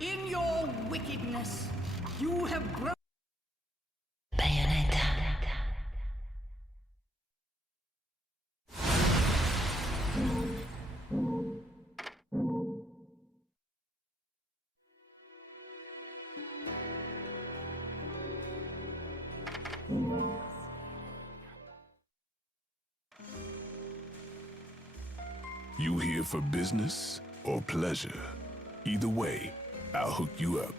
In your wickedness, you have grown. Bayonetta. You here for business or pleasure? Either way, I'll hook you up.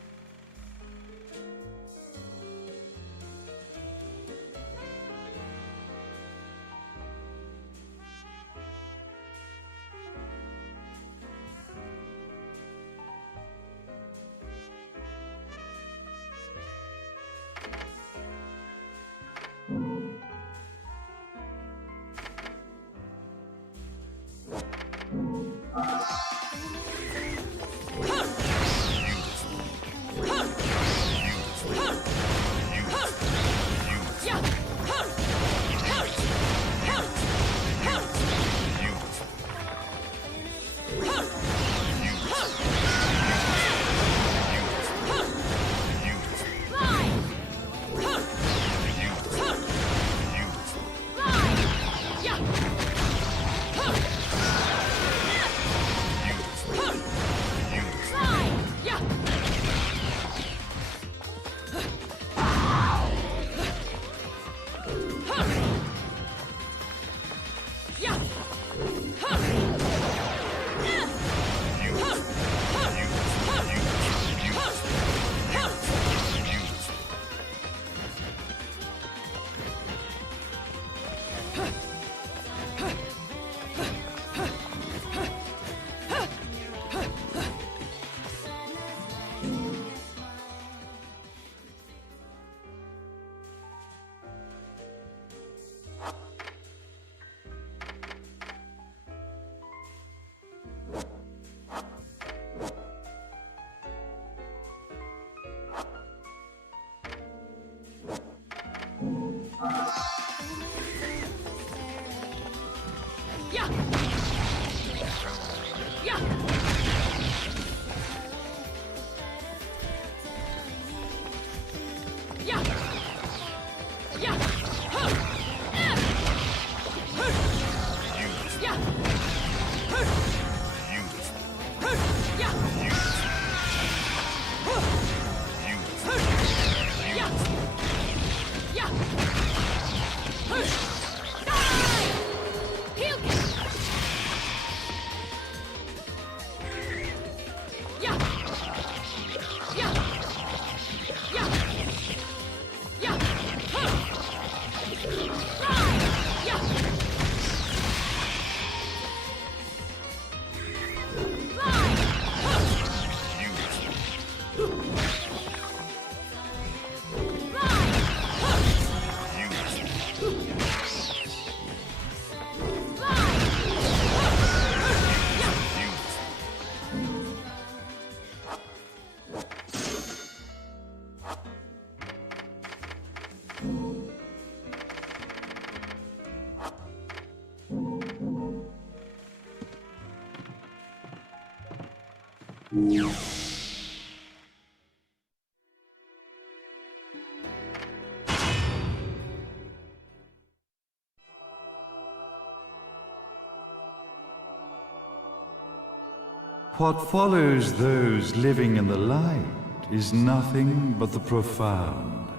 What follows those living in the light is nothing but the profound,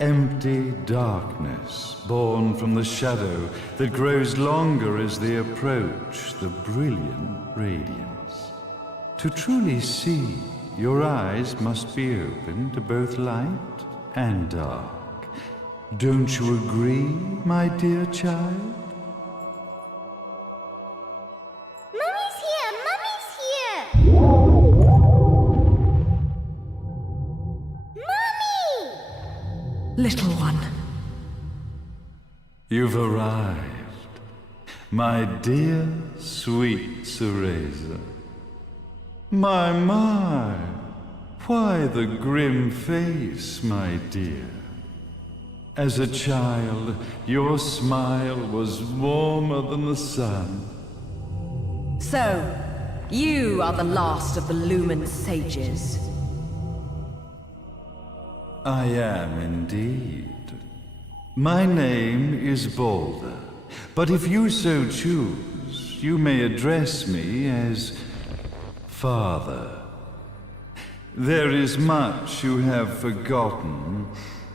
empty darkness born from the shadow that grows longer as they approach the brilliant radiance. To truly see, your eyes must be open to both light and dark. Don't you agree, my dear child? Little one. You've arrived, my dear, sweet Cereza. My, why the grim face, my dear? As a child, your smile was warmer than the sun. So, You are the last of the Lumen sages. I am indeed. My name is Balder, but if you so choose, you may address me as Father. There is much you have forgotten.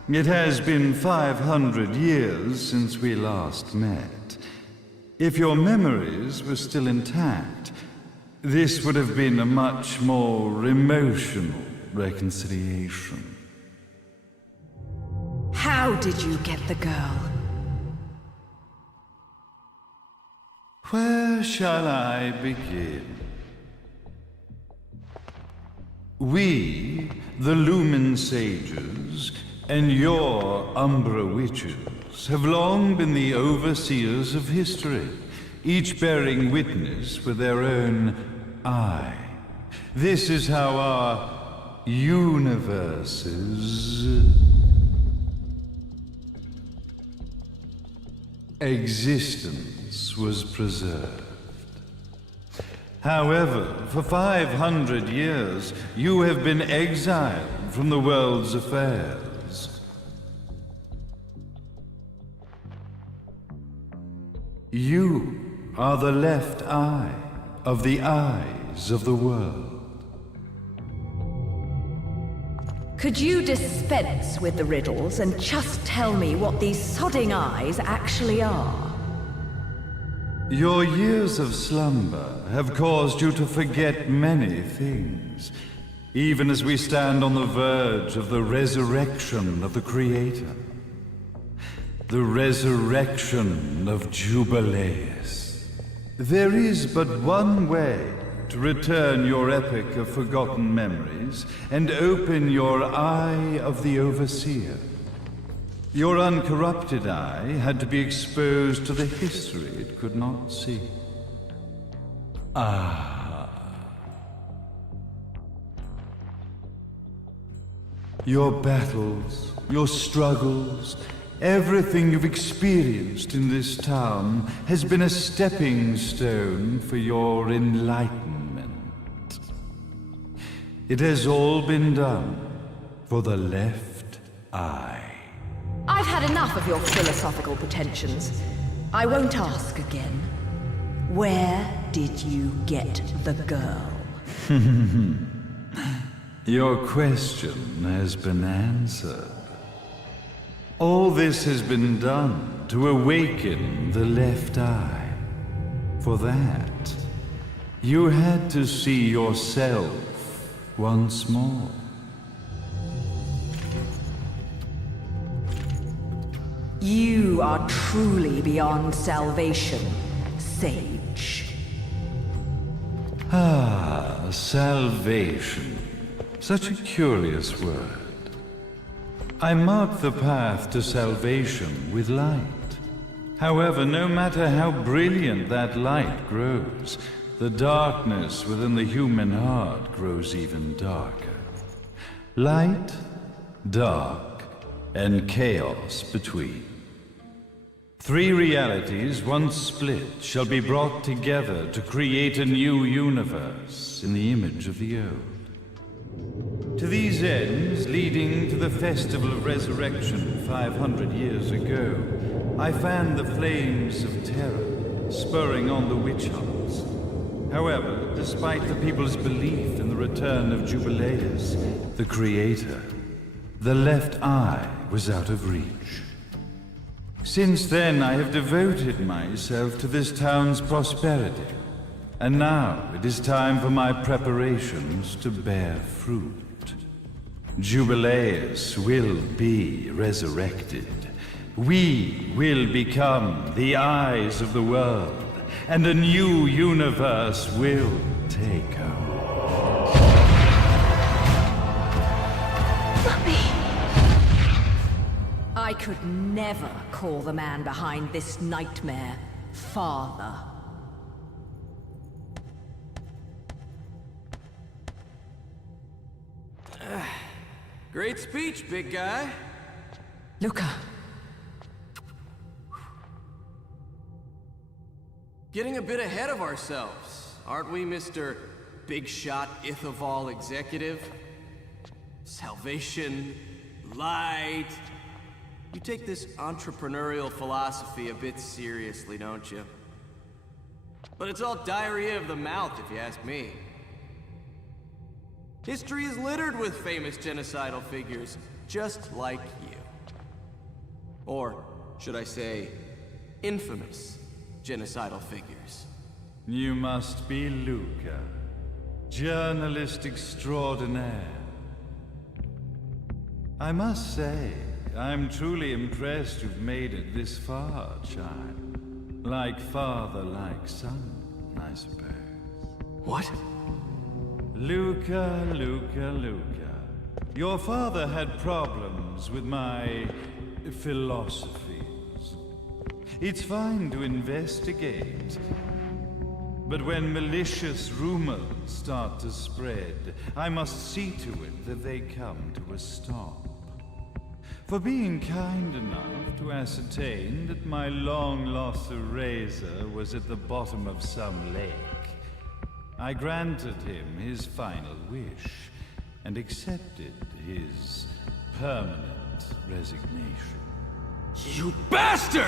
It has been 500 years since we last met. If your memories were still intact, this would have been a much more emotional reconciliation. How did you get the girl? Where shall I begin? We, the Lumen sages, and your Umbra witches, have long been the overseers of history, each bearing witness with their own eye. This is how our universes existence was preserved. However, for 500 years, you have been exiled from the world's affairs. You are the left eye of the eyes of the world. Could you dispense with the riddles and just tell me what these sodding eyes actually are? Your years of slumber have caused you to forget many things, even as we stand on the verge of the resurrection of the Creator. The resurrection of Jubileus. There is but one way to return your epic of forgotten memories and open your eye of the Overseer. Your uncorrupted eye had to be exposed to the history it could not see. Your battles, your struggles, everything you've experienced in this town has been a stepping stone for your enlightenment. It has all been done for the left eye. I've had enough of your philosophical pretensions. I won't ask again. Where did you get the girl? Your question has been answered. All this has been done to awaken the left eye. For that, you had to see yourself once more. You are truly beyond salvation, sage. Salvation. Such a curious word. I mark the path to salvation with light. However, no matter how brilliant that light grows, the darkness within the human heart grows even darker. Light, dark, and chaos between. Three realities, once split, shall be brought together to create a new universe in the image of the old. To these ends, leading to the Festival of Resurrection 500 years ago, I fanned the flames of terror, spurring on the witch hunts. However, despite the people's belief in the return of Jubileus, the Creator, the left eye was out of reach. Since then, I have devoted myself to this town's prosperity, and now it is time for my preparations to bear fruit. Jubileus will be resurrected. We will become the eyes of the world, and a new universe will take hold. I could never call the man behind this nightmare father. Great speech, big guy. Luca. Getting a bit ahead of ourselves. aren't we, Mr. Big Shot Ithoval Executive? Salvation, light. You take this entrepreneurial philosophy a bit seriously, don't you? But it's all diarrhea of the mouth, if you ask me. History is littered with famous genocidal figures, just like you. Or, should I say, infamous genocidal figures. You must be Luca, journalist extraordinaire. I must say, I'm truly impressed you've made it this far, child. Like father, like son, I suppose. What? Luca, Luca, Luca. Your father had problems with my philosophies. It's fine to investigate, but when malicious rumors start to spread, I must see to it that they come to a stop. For being kind enough to ascertain that my long-lost eraser was at the bottom of some lake, I granted him his final wish and accepted his permanent resignation. You bastard!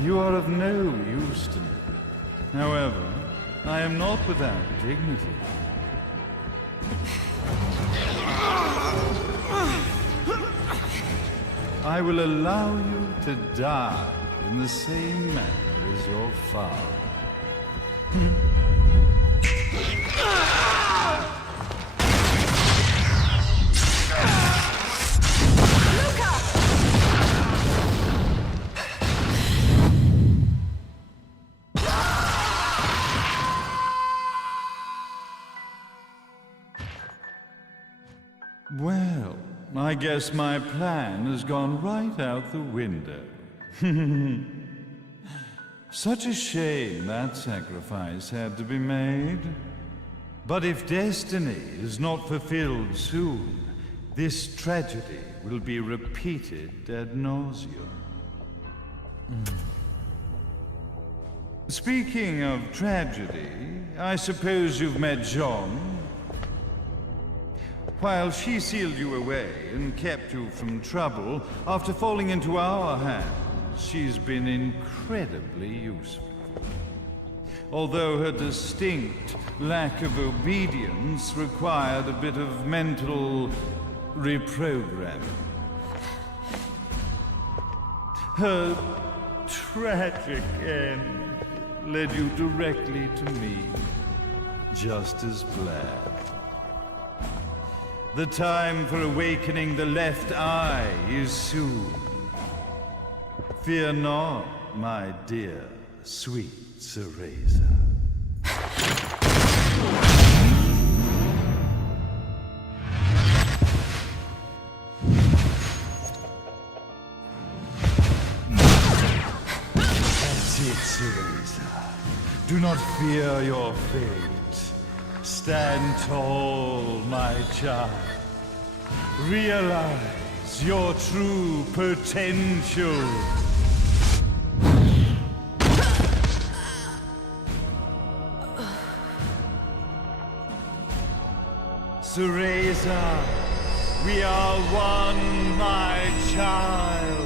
You are of no use to me. However, I am not without dignity. I will allow you to die in the same manner as your father. Well, I guess my plan has gone right out the window. Such a shame that sacrifice had to be made. But if destiny is not fulfilled soon, this tragedy will be repeated ad nauseum. Speaking of tragedy, I suppose you've met Jean? While she sealed you away and kept you from trouble, after falling into our hands, she's been incredibly useful. Although her distinct lack of obedience required a bit of mental reprogramming. Her tragic end led you directly to me, just as planned. The time for awakening the left eye is soon. Fear not, my dear, sweet Cereza. That's it, Cereza. Do not fear your fate. Stand tall, my child. Realize your true potential. Cereza, we are one, my child.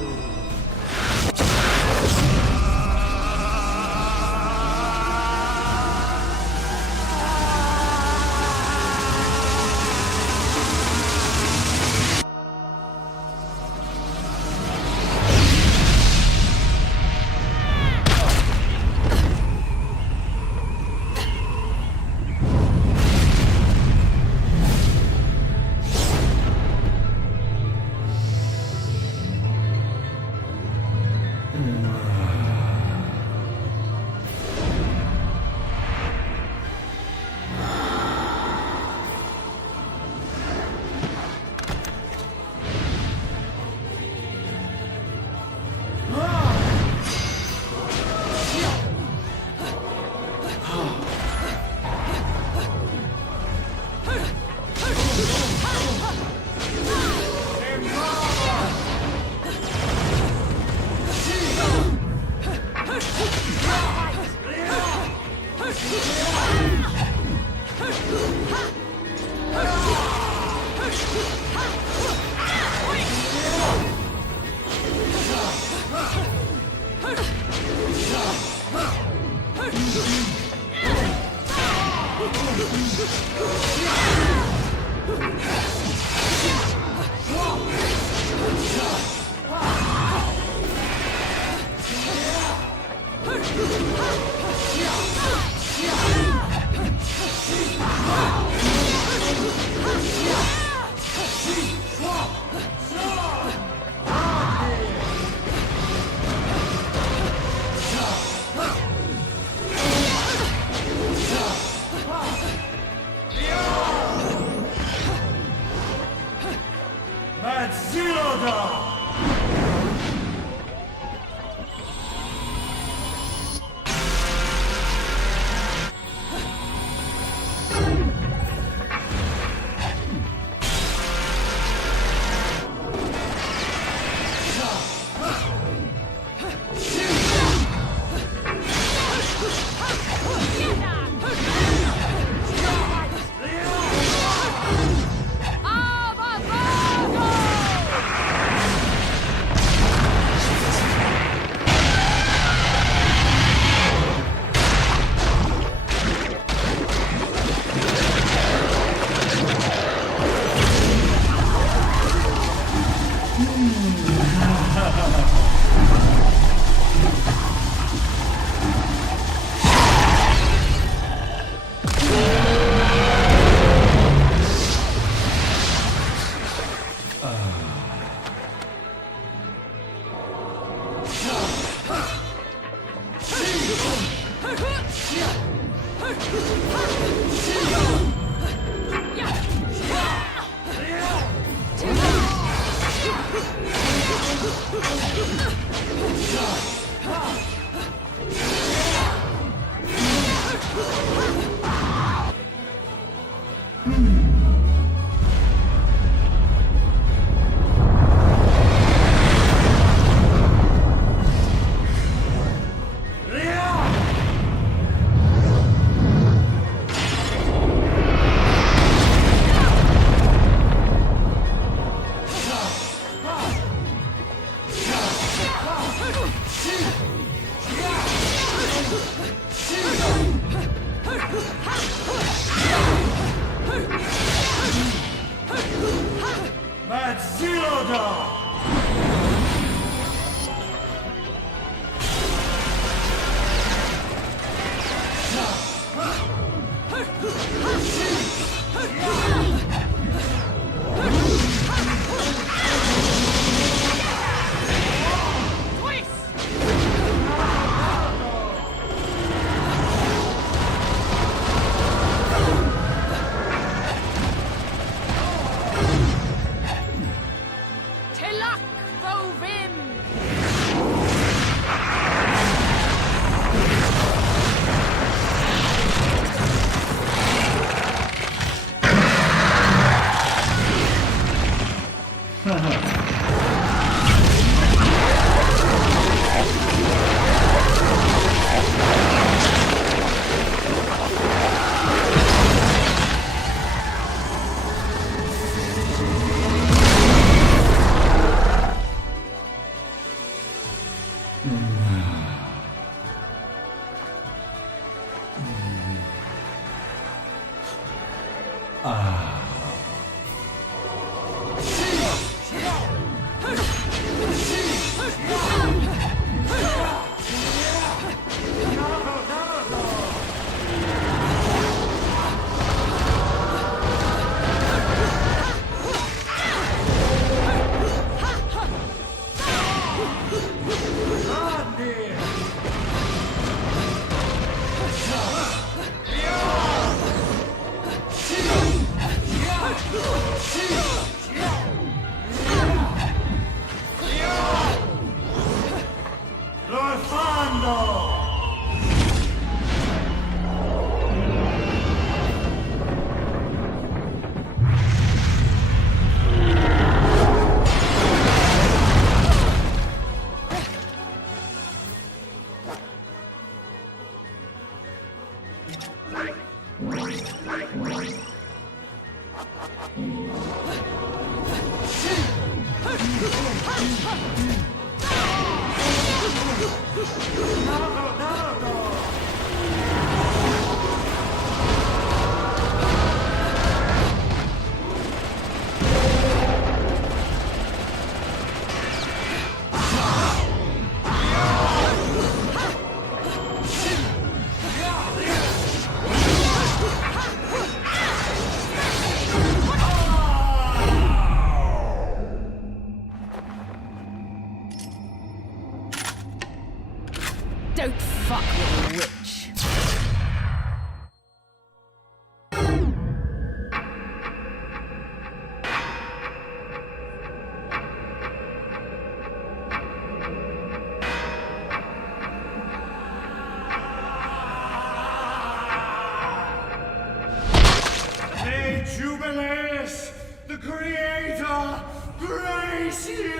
disgrace you!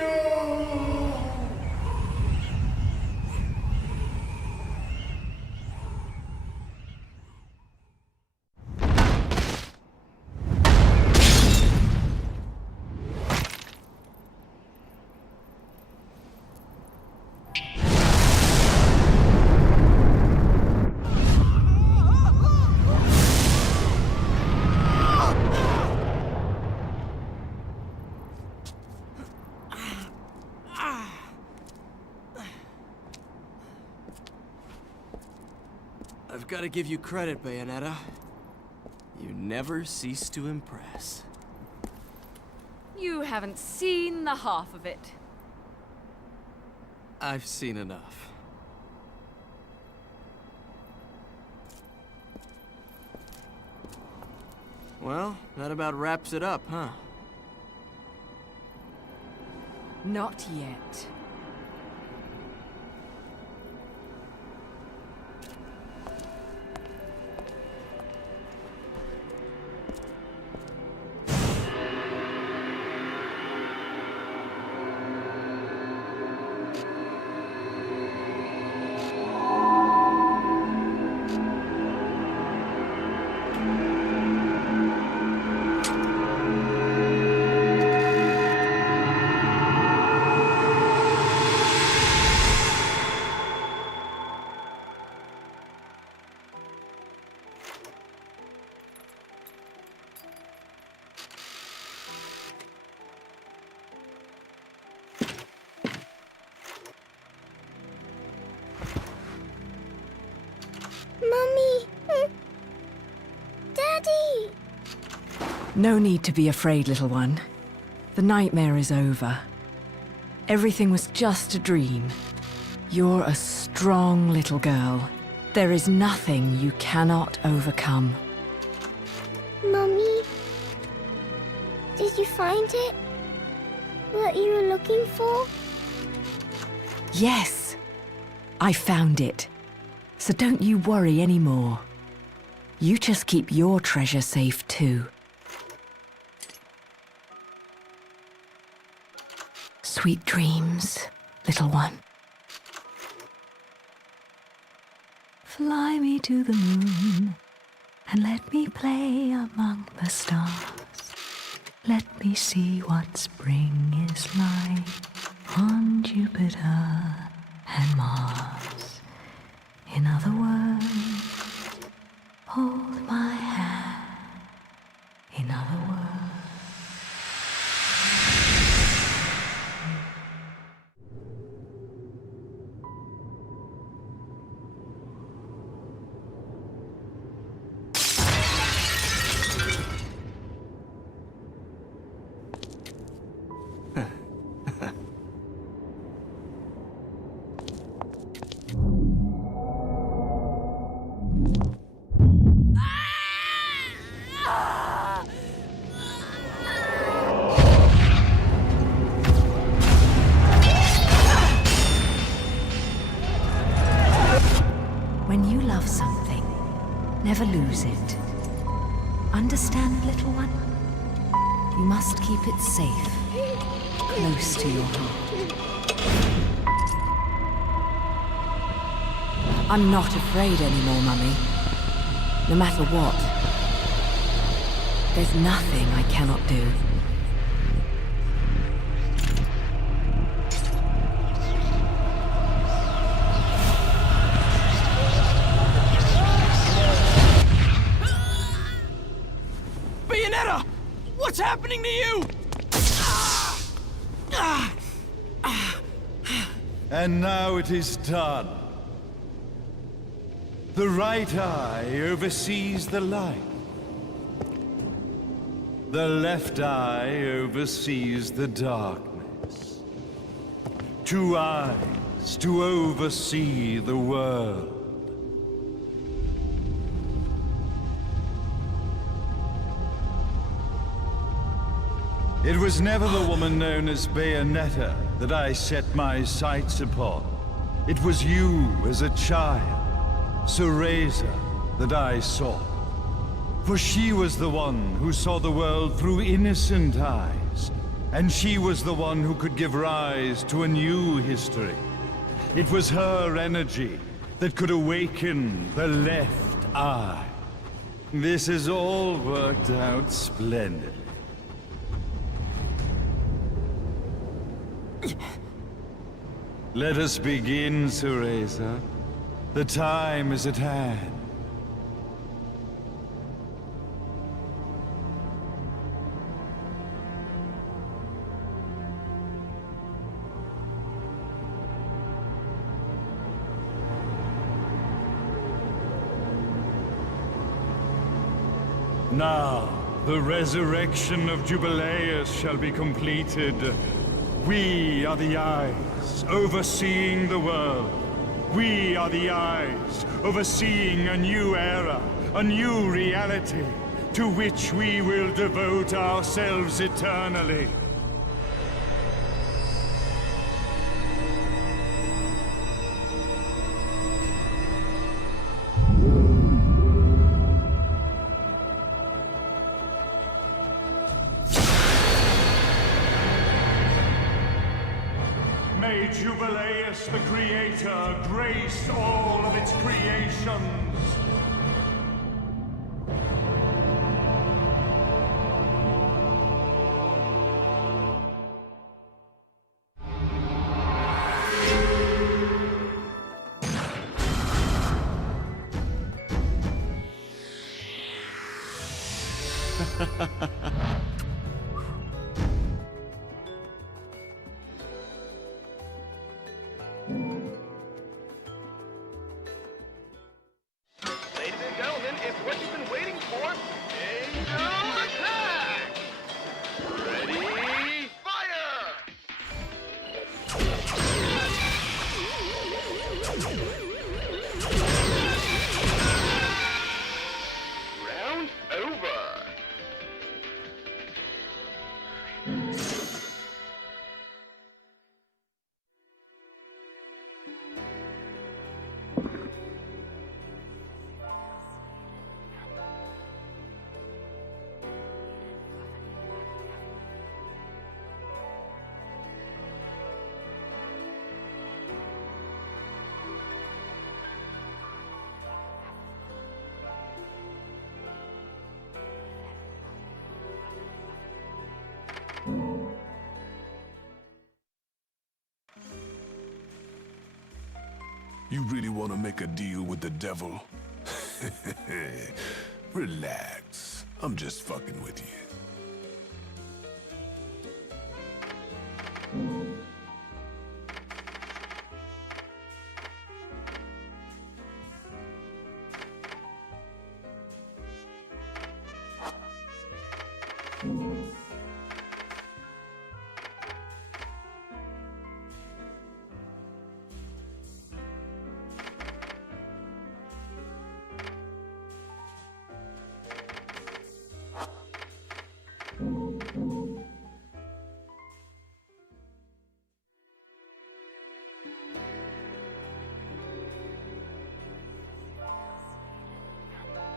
I've got to give you credit, Bayonetta. You never cease to impress. You haven't seen the half of it. I've seen enough. Well, that about wraps it up, huh? Not yet. Mummy! Daddy! No need to be afraid, little one. The nightmare is over. Everything was just a dream. You're a strong little girl. There is nothing you cannot overcome. Mummy? Did you find it? What you were looking for? Yes, I found it. So don't you worry anymore. You just keep your treasure safe too. Sweet dreams, little one. Fly me to the moon and let me play among the stars. Let me see what spring is like on Jupiter and Mars. In other words, hold my hand. In other words. When you love something, never lose it. Understand, little one? You must keep it safe, close to your heart. I'm not afraid anymore, Mummy. No matter what. There's nothing I cannot do. Bayonetta! What's happening to you? And now it is done. The right eye oversees the light. The left eye oversees the darkness. 2 eyes to oversee the world. It was never the woman known as Bayonetta that I set my sights upon. It was you as a child, Cereza, that I sought. For she was the one who saw the world through innocent eyes, And she was the one who could give rise to a new history. It was her energy that could awaken the left eye. This has all worked out splendidly. Let us begin, Cereza. The time is at hand. Now, the resurrection of Jubileus shall be completed. We are the eyes, overseeing the world. We are the eyes, overseeing a new era, a new reality, to which we will devote ourselves eternally. May Jubileus, the Creator, grace all of its creations. Ladies and gentlemen, it's what you've been waiting for. Angel attack! Ready, fire! Round over. You really want to make a deal with the devil? Relax. I'm just fucking with you.